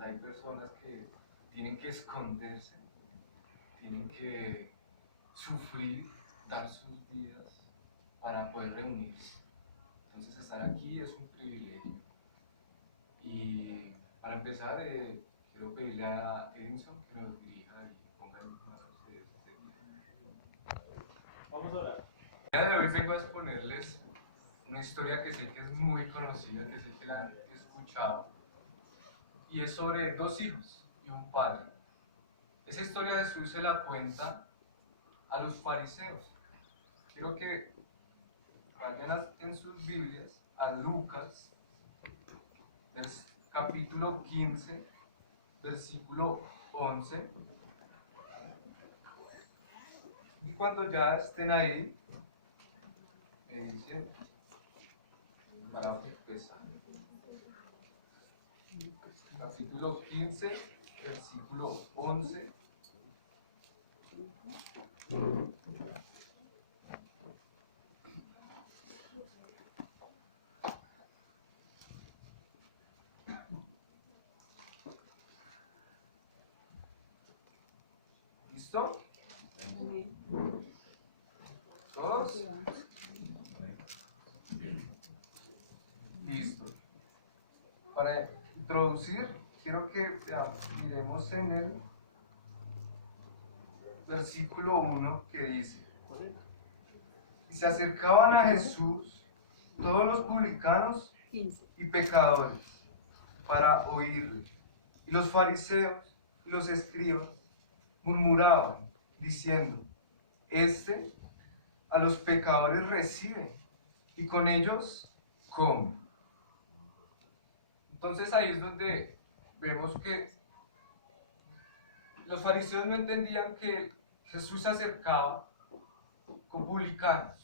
verdad hay personas que tienen que esconderse, tienen que sufrir, dar sus vidas para poder reunirse. Entonces estar aquí es un privilegio. Y para empezar, quiero pedirle a Edinson que nos dirija y ponga el manos de este día. Vamos a orar. El día de hoy vengo a exponerles una historia que sé que es muy conocida, que sé que la han escuchado, y es sobre dos hijos y un padre. Esa historia Jesús se la cuenta a los fariseos. Quiero que vayan en sus Biblias a Lucas, capítulo 15, versículo 11. Y cuando ya estén ahí, me dicen para empezar. Capítulo 15, versículo 11. ¿Listo? ¿Todos? Listo. Para introducir, quiero que miremos en el versículo 1 que dice: y se acercaban a Jesús todos los publicanos y pecadores para oírle. Y los fariseos y los escribas murmuraban, diciendo: este a los pecadores recibe y con ellos come. Entonces ahí es donde vemos que los fariseos no entendían que Jesús se acercaba con publicanos,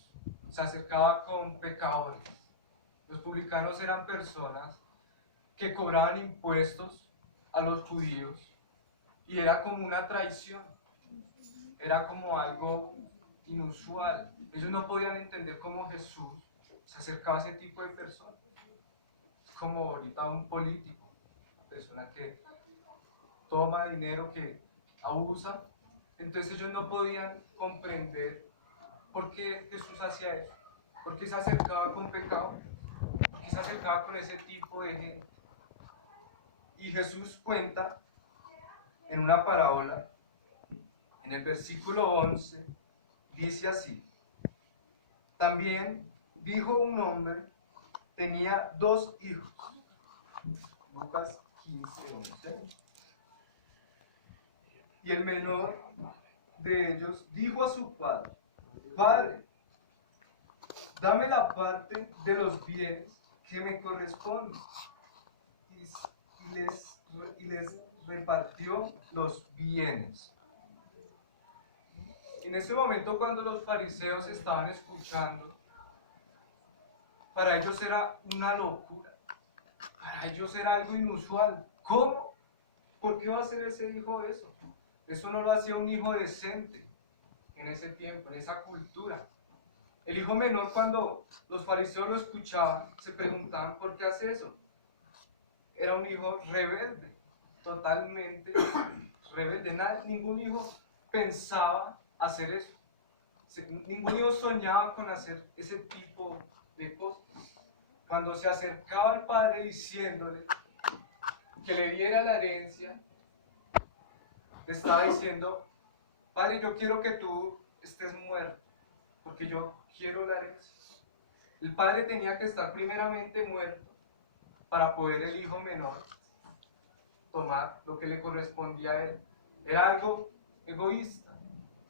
se acercaba con pecadores. Los publicanos eran personas que cobraban impuestos a los judíos y era como una traición, era como algo inusual. Ellos no podían entender cómo Jesús se acercaba a ese tipo de personas. Es como ahorita un político, una persona que toma dinero, que abusa. Entonces ellos no podían comprender por qué Jesús hacía eso, por qué se acercaba con pecado, por qué se acercaba con ese tipo de gente. Y Jesús cuenta en una parábola, en el versículo 11, dice así: también dijo un hombre, tenía dos hijos. Lucas 15, 11. Y el menor de ellos dijo a su padre: Padre, dame la parte de los bienes que me corresponde. Y les repartió los bienes. En ese momento, cuando los fariseos estaban escuchando, para ellos era una locura, para ellos era algo inusual. ¿Cómo? ¿Por qué va a hacer ese hijo eso? Eso no lo hacía un hijo decente en ese tiempo, en esa cultura. El hijo menor, cuando los fariseos lo escuchaban, se preguntaban: ¿por qué hace eso? Era un hijo rebelde, totalmente rebelde. Ningún hijo pensaba hacer eso. Ningún hijo soñaba con hacer ese tipo de cosas. Cuando se acercaba al padre diciéndole que le diera la herencia, le estaba diciendo: Padre, yo quiero que tú estés muerto, porque yo quiero la herencia. El padre tenía que estar primeramente muerto para poder el hijo menor tomar lo que le correspondía a él. Era algo egoísta.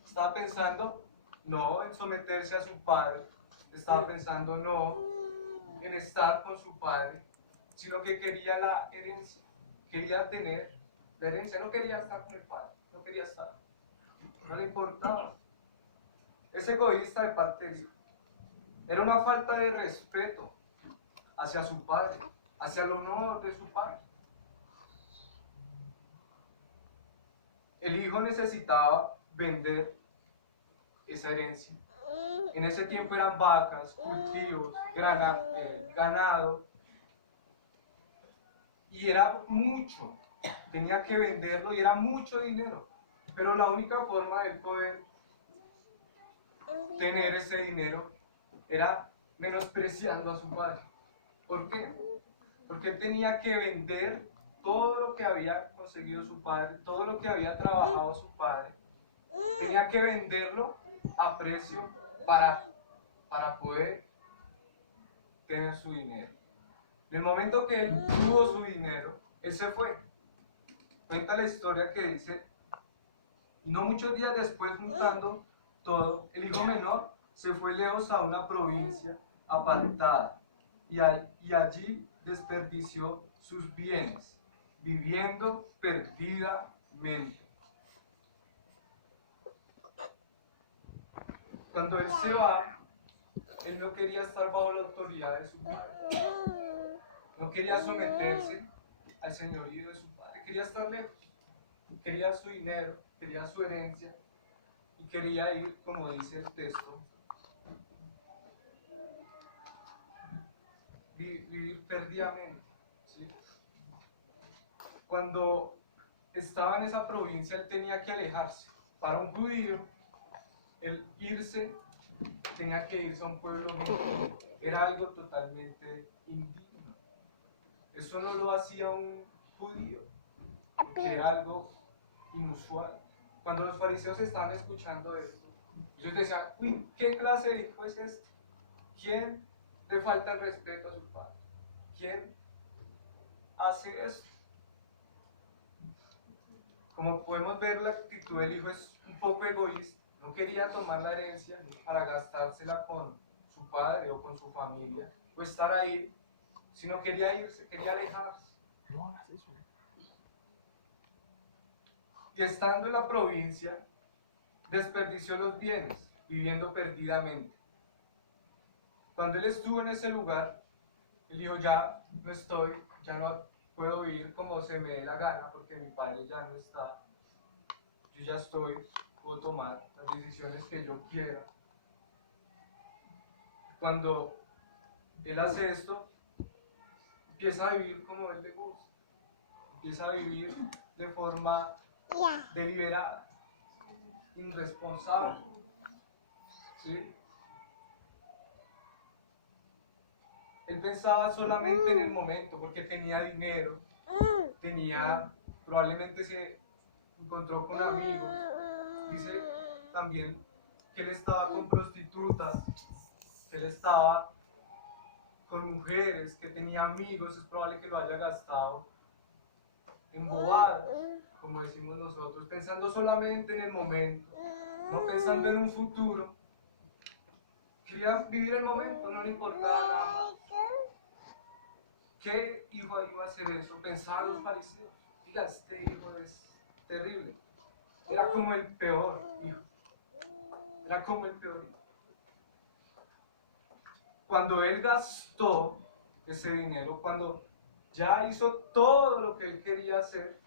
Estaba pensando no en someterse a su padre, estaba pensando no en estar con su padre, sino que quería la herencia, quería tener la herencia, no quería estar con el padre, no quería estar, no le importaba. Es egoísta de parte del hijo. Era una falta de respeto hacia su padre, hacia el honor de su padre. El hijo necesitaba vender esa herencia. En ese tiempo eran vacas, cultivos, ganado, y era mucho tenía que venderlo y era mucho dinero. Pero la única forma de él poder tener ese dinero era menospreciando a su padre. ¿Por qué? Porque él tenía que vender todo lo que había conseguido su padre, todo lo que había trabajado su padre, tenía que venderlo a precio para poder tener su dinero. En el momento que él tuvo su dinero, él se fue. Cuenta la historia que dice, y no muchos días después, juntando todo, el hijo menor se fue lejos a una provincia apartada y allí desperdició sus bienes, viviendo perdidamente. Cuando él se va, él no quería estar bajo la autoridad de su padre, no quería someterse al señorío de su padre, quería estar lejos, quería su dinero, quería su herencia y quería ir, como dice el texto, vivir perdidamente. ¿Sí? Cuando estaba en esa provincia, él tenía que alejarse. Para un judío, el irse tenía que irse a un pueblo gentil. Era algo totalmente indigno. Eso no lo hacía un judío, porque era algo inusual. Cuando los fariseos estaban escuchando esto, ellos decían, uy, ¿qué clase de hijo es este? ¿Quién le falta el respeto a su padre? ¿Quién hace eso? Como podemos ver, la actitud del hijo es un poco egoísta. No quería tomar la herencia para gastársela con su padre o con su familia, o estar ahí, sino quería irse, quería alejarse. No hagas eso. Y estando en la provincia, desperdició los bienes, viviendo perdidamente. Cuando él estuvo en ese lugar, él dijo, ya no estoy, ya no puedo vivir como se me dé la gana, porque mi padre ya no está, yo ya estoy, puedo tomar las decisiones que yo quiera. Cuando él hace esto, empieza a vivir como él le gusta, empieza a vivir de forma deliberada, irresponsable. ¿Sí? Él pensaba solamente en el momento, porque tenía dinero, probablemente se encontró con amigos. Dice también que él estaba con prostitutas, que él estaba con mujeres, que tenía amigos, es probable que lo haya gastado en bobadas, como decimos nosotros, pensando solamente en el momento, no pensando en un futuro. Quería vivir el momento, no le importaba nada más. ¿Qué hijo iba a hacer eso? Pensaban los fariseos. Mira, este hijo es terrible. Era como el peor hijo. Era como el peor hijo. Cuando él gastó ese dinero, cuando ya hizo todo lo que él quería hacer,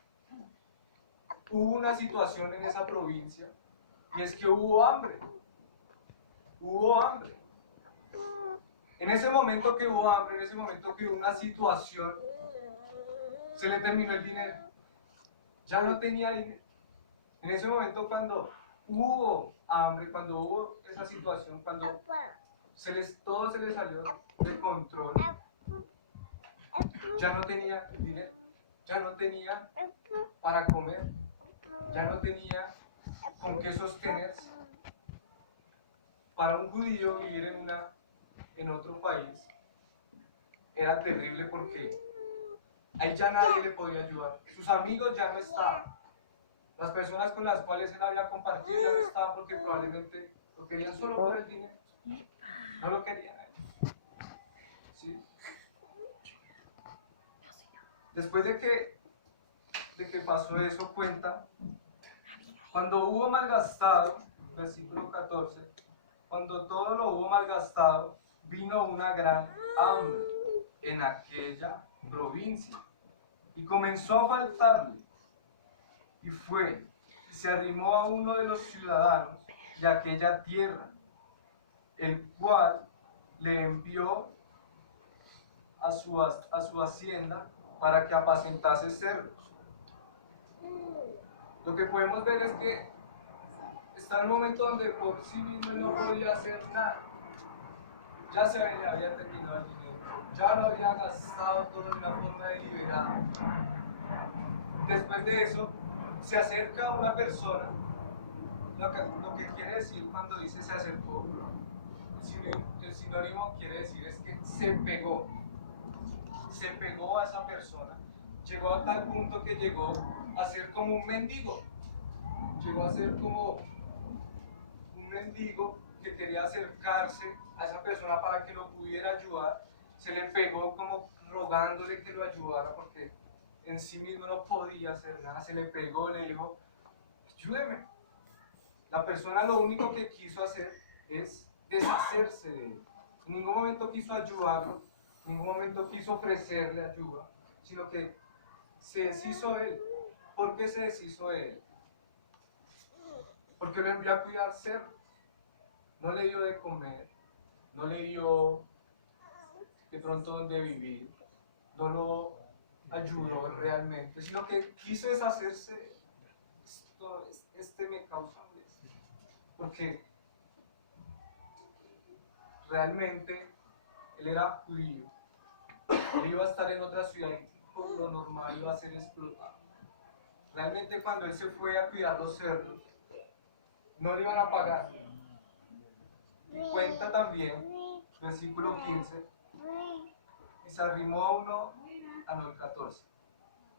hubo una situación en esa provincia, y es que hubo hambre. Hubo hambre. En ese momento que hubo hambre, en ese momento que hubo una situación, se le terminó el dinero. Ya no tenía dinero. En ese momento cuando hubo hambre, cuando hubo esa situación, cuando todo se les salió de control, ya no tenía dinero, ya no tenía para comer, ya no tenía con qué sostenerse. Para un judío vivir en otro país era terrible porque ahí ya nadie le podía ayudar. Sus amigos ya no estaban. Las personas con las cuales él había compartido ya no estaban porque probablemente lo querían solo por el dinero. No lo querían a ellos. ¿Sí? Después de que pasó eso, cuenta, cuando hubo malgastado, versículo 14, cuando todo lo hubo malgastado, vino una gran hambre en aquella provincia y comenzó a faltarle. Y fue y se arrimó a uno de los ciudadanos de aquella tierra, el cual le envió a su hacienda para que apacentase cerdos. Lo que podemos ver es que está en un momento donde por sí mismo él no podía hacer nada. Ya se le había terminado el dinero, ya lo había gastado todo de una forma deliberada. Después de eso, se acerca a una persona, lo que quiere decir cuando dice se acercó, el sinónimo quiere decir es que se pegó a esa persona, llegó a tal punto que llegó a ser como un mendigo, llegó a ser como un mendigo que quería acercarse a esa persona para que lo pudiera ayudar, se le pegó como rogándole que lo ayudara porque en sí mismo no podía hacer nada, se le pegó, le dijo, ayúdeme. La persona lo único que quiso hacer es deshacerse de él. En ningún momento quiso ayudarlo, en ningún momento quiso ofrecerle ayuda, sino que se deshizo de él. ¿Por qué se deshizo de él? Porque lo envió a cuidar cerdos. No le dio de comer, no le dio de pronto donde vivir, no lo ayudó realmente, sino que quiso deshacerse de él. Este me causa molestia, porque realmente él era judío, él iba a estar en otra ciudad y por lo normal iba a ser explotado. Realmente cuando él se fue a cuidar los cerdos, no le iban a pagar. Y cuenta también, versículo 15, y se arrimó a uno, el 14.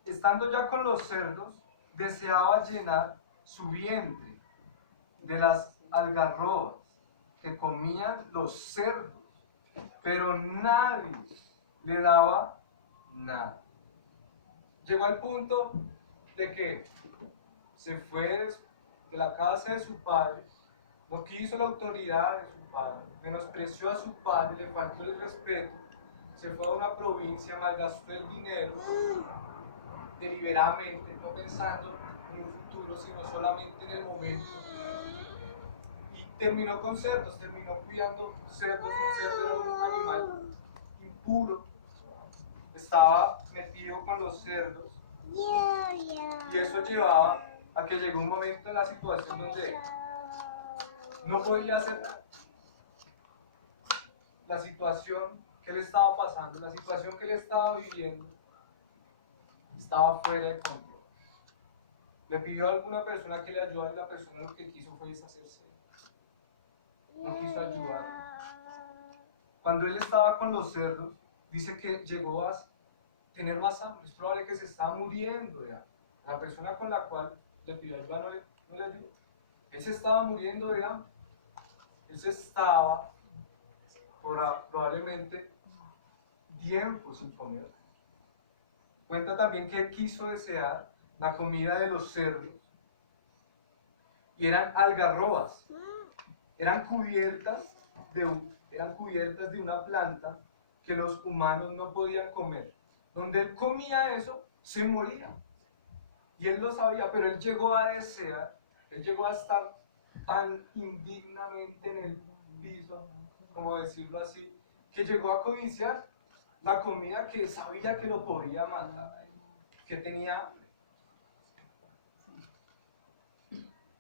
Estando ya con los cerdos, deseaba llenar su vientre de las algarrobas que comían los cerdos, pero nadie le daba nada. Llegó al punto de que se fue de la casa de su padre, no quiso la autoridad de su padre, menospreció a su padre, le faltó el respeto, se fue a una provincia, malgastó el dinero deliberadamente, no pensando en un futuro, sino solamente en el momento. Y terminó con cerdos, terminó cuidando cerdos, un cerdo era un animal impuro, estaba metido con los cerdos, y eso llevaba a que llegó un momento en la situación donde no podía hacer nada. La situación que le estaba pasando, la situación que le estaba viviendo, estaba fuera de control. Le pidió a alguna persona que le ayudara y la persona lo que quiso fue deshacerse. No quiso ayudar. Cuando él estaba con los cerdos, dice que llegó a tener más hambre. Es probable que se estaba muriendo de hambre. La persona con la cual le pidió ayuda no le ayudó. Él se estaba muriendo de hambre. Él se estaba probablemente tiempo sin comer. Cuenta también que él quiso desear la comida de los cerdos y eran algarrobas, eran cubiertas de una planta que los humanos no podían comer. Donde él comía eso, se moría. Y él lo sabía, pero él llegó a desear, él llegó a estar tan indignamente en el piso, como decirlo así, que llegó a codiciar la comida que sabía que lo podía matar, que tenía hambre.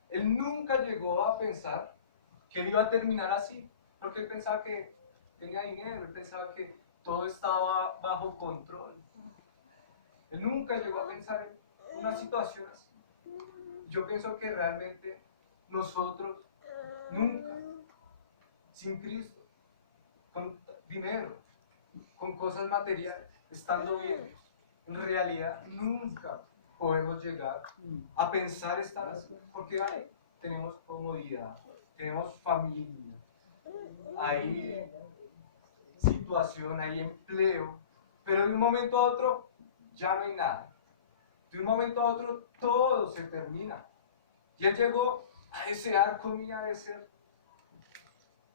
Él nunca llegó a pensar que él iba a terminar así, porque él pensaba que tenía dinero, él pensaba que todo estaba bajo control. Él nunca llegó a pensar en una situación así. Yo pienso que realmente nosotros nunca, sin Cristo, con dinero, con cosas materiales, estando bien, en realidad nunca podemos llegar a pensar estar así, porque tenemos comodidad, tenemos familia, hay situación, hay empleo, pero de un momento a otro ya no hay nada. De un momento a otro todo se termina. Y él llegó a desear comida de ser.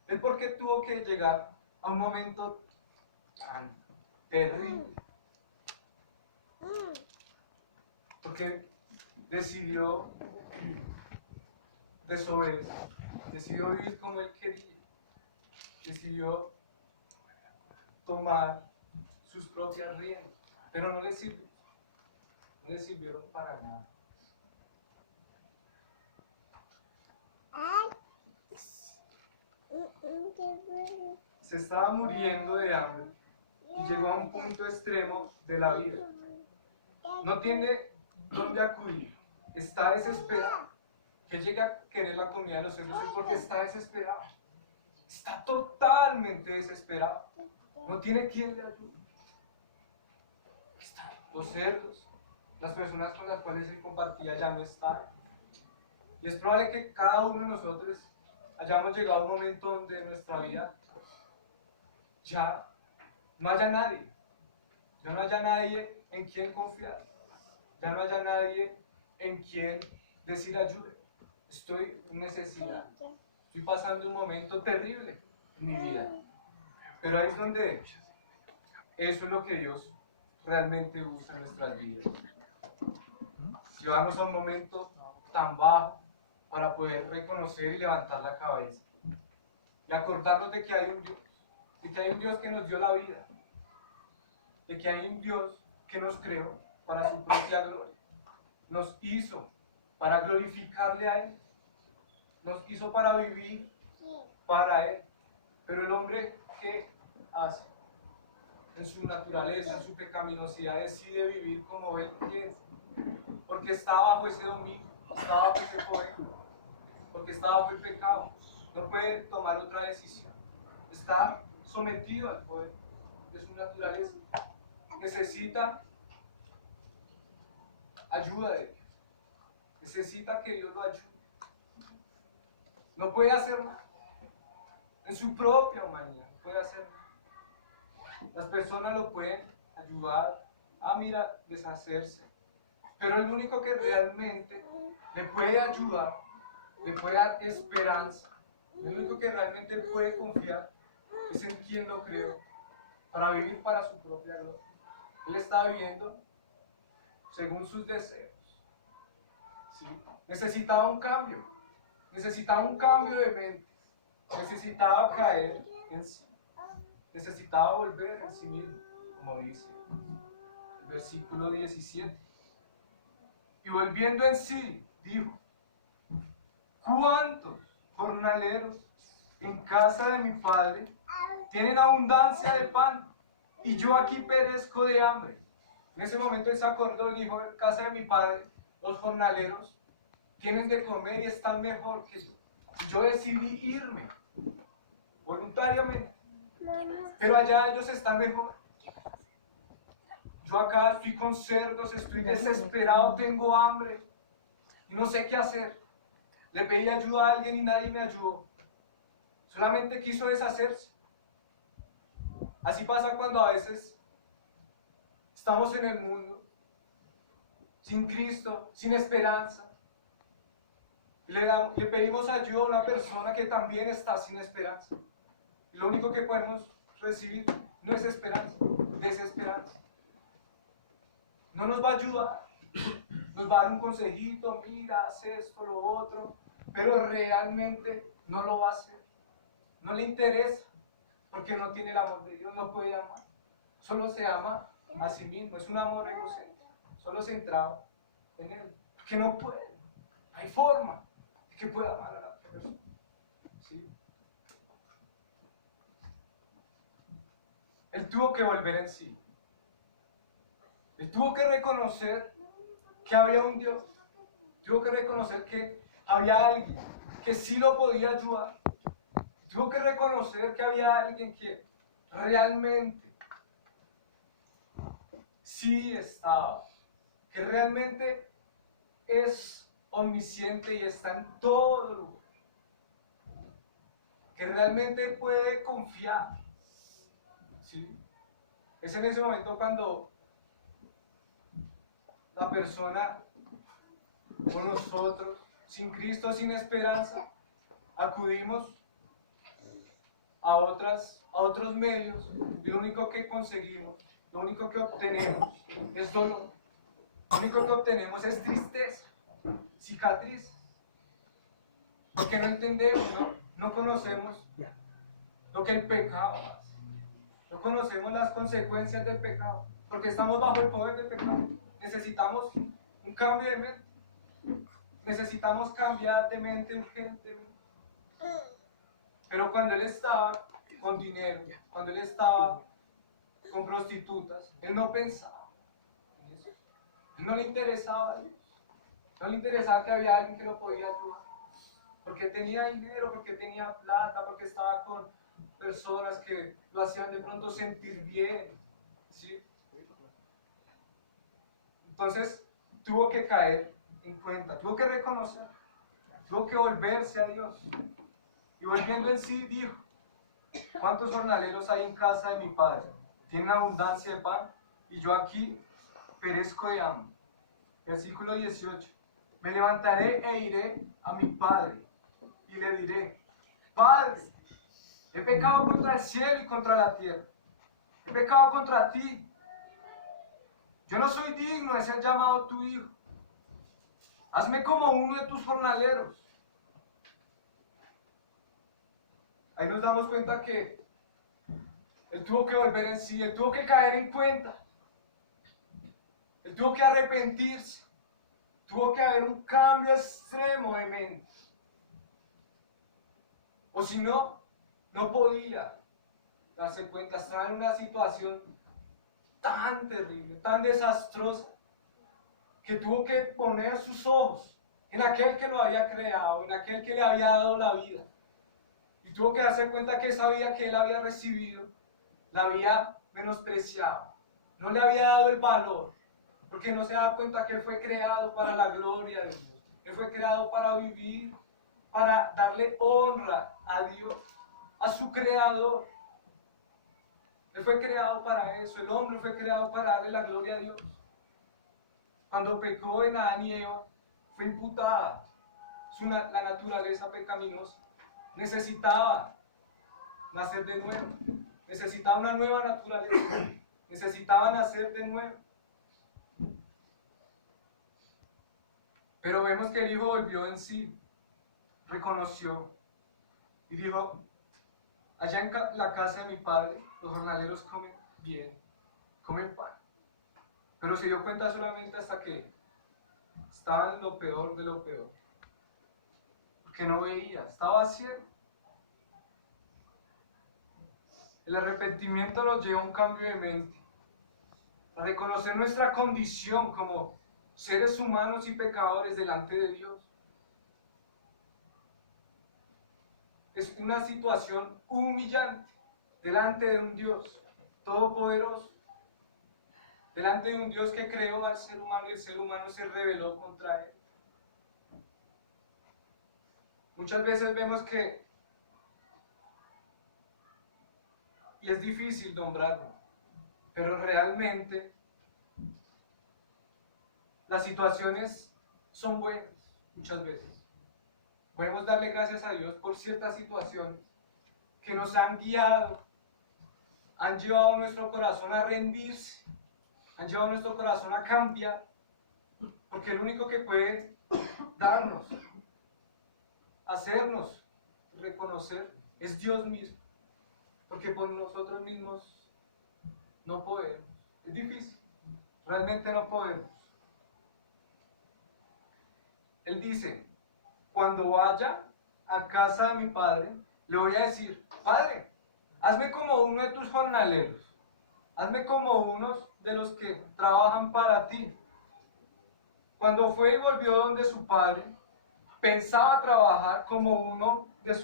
Él porque tuvo que llegar a un momento tan terrible. Porque decidió desobedecer, decidió vivir como él quería, decidió tomar sus propias riendas, pero no le sirvieron para nada. Se estaba muriendo de hambre y llegó a un punto extremo de la vida. No tiene dónde acudir. Está desesperado. Que llega a querer la comida de los cerdos es porque está desesperado. Está totalmente desesperado. No tiene quien le ayude. Están los cerdos. Las personas con las cuales él compartía ya no están. Y es probable que cada uno de nosotros hayamos llegado a un momento donde en nuestra vida ya no haya nadie. Ya no haya nadie en quien confiar. Ya no haya nadie en quien decir ayuda. Estoy en necesidad. Estoy pasando un momento terrible en mi vida. Pero ahí es donde eso es lo que Dios realmente usa en nuestras vidas. Llevarnos a un momento tan bajo para poder reconocer y levantar la cabeza. Y acordarnos de que hay un Dios. De que hay un Dios que nos dio la vida. De que hay un Dios que nos creó para su propia gloria. Nos hizo para glorificarle a Él. Nos hizo para vivir para Él. Pero el hombre, ¿qué hace? En su naturaleza, en su pecaminosidad, decide vivir como Él quiere. Porque está bajo ese dominio, está bajo ese poder. Porque está bajo el pecado. No puede tomar otra decisión. Está sometido al poder de su naturaleza. Necesita ayuda de Dios. Necesita que Dios lo ayude. No puede hacer nada. En su propia humanidad no puede hacer nada. Las personas lo pueden ayudar a deshacerse. Pero el único que realmente le puede ayudar, le puede dar esperanza, el único que realmente puede confiar es en quien lo creó para vivir para su propia gloria. Él está viviendo según sus deseos. ¿Sí? Necesitaba un cambio de mente, necesitaba caer en sí, necesitaba volver en sí mismo, como dice el versículo 17. Y volviendo en sí, dijo: ¿cuántos jornaleros en casa de mi padre tienen abundancia de pan y yo aquí perezco de hambre? En ese momento él se acordó y dijo: en casa de mi padre los jornaleros tienen de comer y están mejor que yo. Yo decidí irme voluntariamente, pero allá ellos están mejor. Yo acá estoy con cerdos, estoy desesperado, tengo hambre y no sé qué hacer. Le pedí ayuda a alguien y nadie me ayudó. Solamente quiso deshacerse. Así pasa cuando a veces estamos en el mundo, sin Cristo, sin esperanza. Le pedimos ayuda a una persona que también está sin esperanza. Y lo único que podemos recibir no es esperanza, desesperanza. No nos va a ayudar, nos va a dar un consejito: mira, haz esto, lo otro, pero realmente no lo va a hacer. No le interesa, porque no tiene el amor de Dios, no puede amar. Solo se ama a sí mismo, es un amor egocéntrico, solo centrado en Él. Porque no puede, no hay forma de que pueda amar a la otra persona. ¿Sí? Él tuvo que volver en sí. Él tuvo que reconocer que había un Dios. Tuvo que reconocer que había alguien que sí lo podía ayudar. Tuvo que reconocer que había alguien que realmente sí estaba, que realmente es omnisciente y está en todo lugar, que realmente puede confiar. ¿Sí? Es en ese momento cuando la persona o nosotros, sin Cristo, sin esperanza, acudimos a otros medios y lo único que conseguimos, lo único que obtenemos es dolor, lo único que obtenemos es tristeza, cicatrices, porque no entendemos, no conocemos lo que el pecado hace, no conocemos las consecuencias del pecado, porque estamos bajo el poder del pecado. Necesitamos un cambio de mente, necesitamos cambiar de mente urgentemente. Pero cuando él estaba con dinero, cuando él estaba con prostitutas, él no pensaba en eso. Él no le interesaba a Dios. No le interesaba que había alguien que lo podía ayudar. Porque tenía dinero, porque tenía plata, porque estaba con personas que lo hacían de pronto sentir bien. ¿Sí? Entonces tuvo que caer en cuenta, tuvo que reconocer, tuvo que volverse a Dios. Y volviendo en sí dijo: ¿cuántos jornaleros hay en casa de mi padre? Tienen abundancia de pan y yo aquí perezco de hambre. Versículo 18. Me levantaré e iré a mi padre y le diré: Padre, he pecado contra el cielo y contra la tierra. He pecado contra ti. Yo no soy digno de ser llamado tu hijo. Hazme como uno de tus jornaleros. Ahí nos damos cuenta que él tuvo que volver en sí, él tuvo que caer en cuenta. Él tuvo que arrepentirse. Tuvo que haber un cambio extremo de mente. O si no, no podía darse cuenta. Estaba en una situación tan terrible, tan desastrosa, que tuvo que poner sus ojos en aquel que lo había creado, en aquel que le había dado la vida. Y tuvo que darse cuenta que esa vida que él había recibido, la había menospreciado. No le había dado el valor, porque no se da cuenta que él fue creado para la gloria de Dios. Él fue creado para vivir, para darle honra a Dios, a su creador. Él fue creado para eso, el hombre fue creado para darle la gloria a Dios. Cuando pecó en Adán y Eva, fue imputada la naturaleza pecaminosa. Necesitaba nacer de nuevo, necesitaba una nueva naturaleza, necesitaba nacer de nuevo. Pero vemos que el hijo volvió en sí, reconoció y dijo: allá en la casa de mi padre, los jornaleros comen bien, comen pan. Pero se dio cuenta solamente hasta que estaba en lo peor de lo peor. Porque no veía, estaba ciego. El arrepentimiento nos lleva a un cambio de mente, a reconocer nuestra condición como seres humanos y pecadores delante de Dios. Es una situación humillante delante de un Dios todopoderoso, delante de un Dios que creó al ser humano y el ser humano se rebeló contra él. Muchas veces vemos que, y es difícil nombrarlo, pero realmente las situaciones son buenas muchas veces. Podemos darle gracias a Dios por ciertas situaciones que nos han guiado, han llevado nuestro corazón a rendirse, han llevado nuestro corazón a cambiar, porque el único que puede darnos, hacernos reconocer, es Dios mismo, porque por nosotros mismos no podemos, es difícil, realmente no podemos. Él dice: cuando vaya a casa de mi padre, le voy a decir: Padre, hazme como uno de tus jornaleros, hazme como unos de los que trabajan para ti. Cuando fue y volvió donde su padre, pensaba trabajar como uno de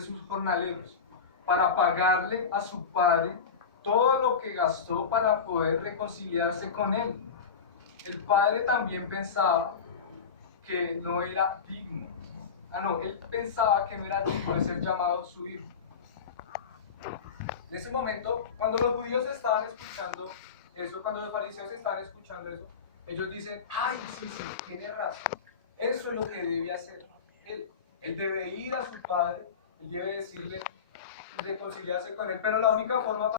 sus jornaleros, para pagarle a su padre todo lo que gastó para poder reconciliarse con él. El padre también pensaba que no era digno. Él pensaba que no era digno de ser llamado su hijo. En ese momento, cuando los judíos estaban escuchando eso, cuando los fariseos estaban escuchando eso, ellos dicen: ay, sí, tiene razón. Eso es lo que debía hacer él debe ir a su padre, él debe decirle, reconciliarse con él, pero la única forma